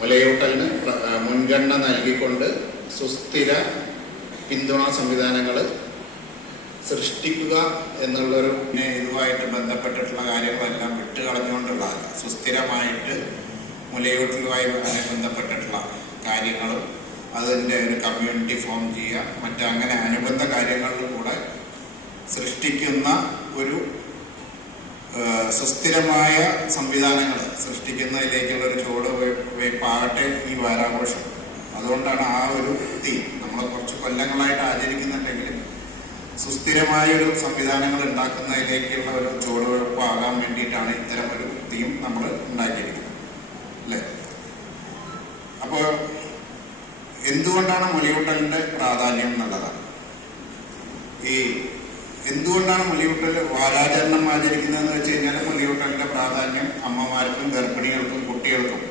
മുലയൂട്ടലിന് മുൻഗണന നൽകിക്കൊണ്ട് സുസ്ഥിര പിന്തുണാ സംവിധാനങ്ങൾ സൃഷ്ടിക്കുക എന്നുള്ളൊരു ഇതുമായിട്ട് ബന്ധപ്പെട്ടിട്ടുള്ള കാര്യങ്ങളെല്ലാം വിട്ടുകളഞ്ഞുകൊണ്ടുള്ളതല്ല. സുസ്ഥിരമായിട്ട് മുലയൂട്ടലുമായി ബന്ധപ്പെട്ടിട്ടുള്ള കാര്യങ്ങളും അതിൻ്റെ ഒരു കമ്മ്യൂണിറ്റി ഫോം ചെയ്യുക, മറ്റങ്ങനെ അനുബന്ധ കാര്യങ്ങളിൽ കൂടെ സൃഷ്ടിക്കുന്ന ഒരു സുസ്ഥിരമായ സംവിധാനങ്ങൾ സൃഷ്ടിക്കുന്നതിലേക്കുള്ള ഒരു ചുവടുവയ്പ്പാകട്ടെ ഈ വാരാഘോഷം. അതുകൊണ്ടാണ് ആ ഒരു തീം നമ്മൾ കുറച്ച് കൊല്ലങ്ങളായിട്ട് ആചരിക്കുന്നുണ്ടെങ്കിലും സുസ്ഥിരമായൊരു സംവിധാനങ്ങൾ ഉണ്ടാക്കുന്നതിലേക്കുള്ള ഒരു ചുവടുവയ്പ്പാകാൻ വേണ്ടിയിട്ടാണ് ഇത്തരം ഒരു തീം നമ്മൾ ഉണ്ടാക്കിയിരിക്കുന്നത്, അല്ലേ? അപ്പോൾ എന്തുകൊണ്ടാണ് മുലയൂട്ടലിൻ്റെ പ്രാധാന്യം എന്നുള്ളതാണ്. എന്തുകൊണ്ടാണ് മുലയൂട്ടൽ വാരാചരണം ആചരിക്കുന്നതെന്ന് വെച്ച് കഴിഞ്ഞാൽ മുലയൂട്ടലിൻ്റെ പ്രാധാന്യം അമ്മമാർക്കും ഗർഭിണികൾക്കും കുട്ടികൾക്കും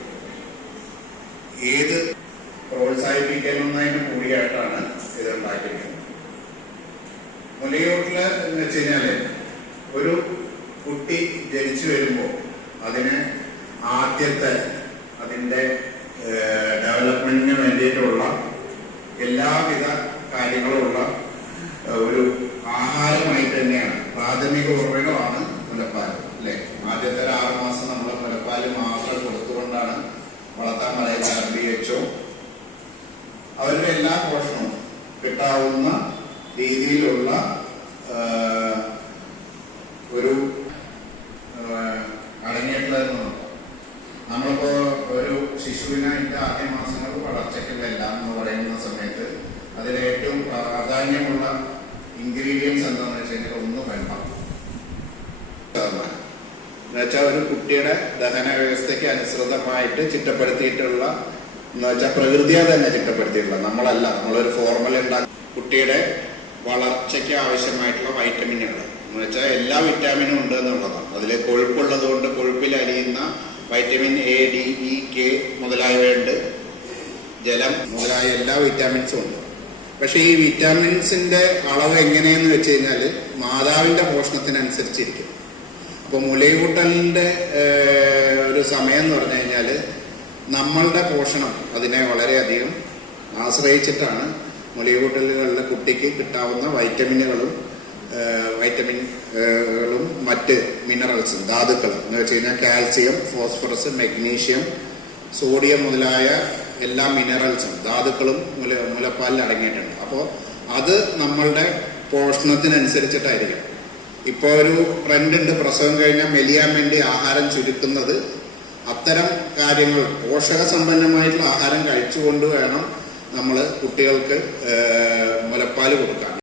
ഏത് പ്രോത്സാഹിപ്പിക്കുന്നതിന് കൂടിയായിട്ടാണ് ഇത് ഉണ്ടാക്കിയിരിക്കുന്നത്. മുലയൂട്ടൽ എന്ന് വെച്ച് കഴിഞ്ഞാൽ ഒരു കുട്ടി ജനിച്ചു വരുമ്പോൾ അതിന് ആദ്യത്തെ അതിൻ്റെ ഡെവലപ്മെന്റിന് വേണ്ടിയിട്ടുള്ള എല്ലാവിധ കാര്യങ്ങളുള്ള ഒരു ആഹാരമായിട്ട് തന്നെയാണ്. പ്രാഥമിക ഉറവിടമാണ് മുലപ്പാൽ, അല്ലേ? ആദ്യത്തെ 6 മാസം നമ്മൾ മുലപ്പാൽ മാത്രം കൊടുത്തുകൊണ്ടാണ് വളർത്താൻ പറയുന്നത്. WHO അവരുടെ എല്ലാ പോഷണവും കിട്ടാവുന്ന രീതിയിലുള്ള ഒരു അടങ്ങിയിട്ടുള്ളതെന്ന് നോക്കാം. നമ്മളിപ്പോ ഒരു ശിശുവിനായിട്ട് ആദ്യ മാസങ്ങൾ വളർച്ചയ്ക്കില്ല എന്ന് പറയുന്ന സമയത്ത് അതിൽ ഏറ്റവും പ്രാധാന്യമുള്ള ഇൻഗ്രീഡിയൻസ് എന്താണെന്ന് വെച്ച് കഴിഞ്ഞാൽ ഒന്ന് വെള്ളം. എന്നുവെച്ചാൽ ഒരു കുട്ടിയുടെ ദഹന വ്യവസ്ഥയ്ക്ക് അനുസൃതമായിട്ട് ചിട്ടപ്പെടുത്തിയിട്ടുള്ള, എന്നുവെച്ചാൽ പ്രകൃതിയെ തന്നെ ചിട്ടപ്പെടുത്തിയിട്ടുള്ള, നമ്മളൊരു ഫോർമുല ഉണ്ടാക്കി കുട്ടിയുടെ വളർച്ചയ്ക്ക് ആവശ്യമായിട്ടുള്ള വൈറ്റമിനുകൾ എന്ന് വെച്ചാൽ എല്ലാ വിറ്റാമിനും ഉണ്ട് എന്നുള്ളതാണ്. അതിൽ കൊഴുപ്പുള്ളത് കൊണ്ട് കൊഴുപ്പിൽ അലിയുന്ന vitamin A, D, E, K മുതലായവയുണ്ട്, ജലം മുതലായ എല്ലാ വിറ്റാമിൻസും ഉണ്ട്. പക്ഷെ ഈ വിറ്റാമിൻസിന്റെ അളവ് എങ്ങനെയെന്ന് വെച്ച് കഴിഞ്ഞാൽ മാതാവിന്റെ പോഷണത്തിനനുസരിച്ചിരിക്കും. അപ്പോൾ മുലയൂട്ടലിന്റെ ഒരു സമയം എന്ന് പറഞ്ഞു കഴിഞ്ഞാൽ നമ്മളുടെ പോഷണം അതിനെ വളരെയധികം ആശ്രയിച്ചിട്ടാണ് മുലയൂട്ടലുകളിലെ കുട്ടിക്ക് കിട്ടാവുന്ന വൈറ്റമിനുകളും മറ്റ് മിനറൽസും ധാതുക്കളും എന്ന് വെച്ച് കഴിഞ്ഞാൽ കാൽസ്യം, ഫോസ്ഫറസ്, മഗ്നീഷ്യം, സോഡിയം മുതലായ എല്ലാ മിനറൽസും ധാതുക്കളും മുലപ്പാലിൽ അടങ്ങിയിട്ടുണ്ട്. അപ്പോൾ അത് നമ്മളുടെ പോഷണത്തിനനുസരിച്ചിട്ടായിരിക്കും. ഇപ്പോൾ ഒരു ട്രെൻഡ് ഉണ്ട്, പ്രസവം കഴിഞ്ഞാൽ മെലിയാൻ വേണ്ടി ആഹാരം ചുരുക്കുന്നത്. അത്തരം കാര്യങ്ങൾ പോഷക സമ്പന്നമായിട്ടുള്ള ആഹാരം കഴിച്ചുകൊണ്ട് വേണം നമ്മൾ കുട്ടികൾക്ക് മുലപ്പാൽ കൊടുക്കാൻ.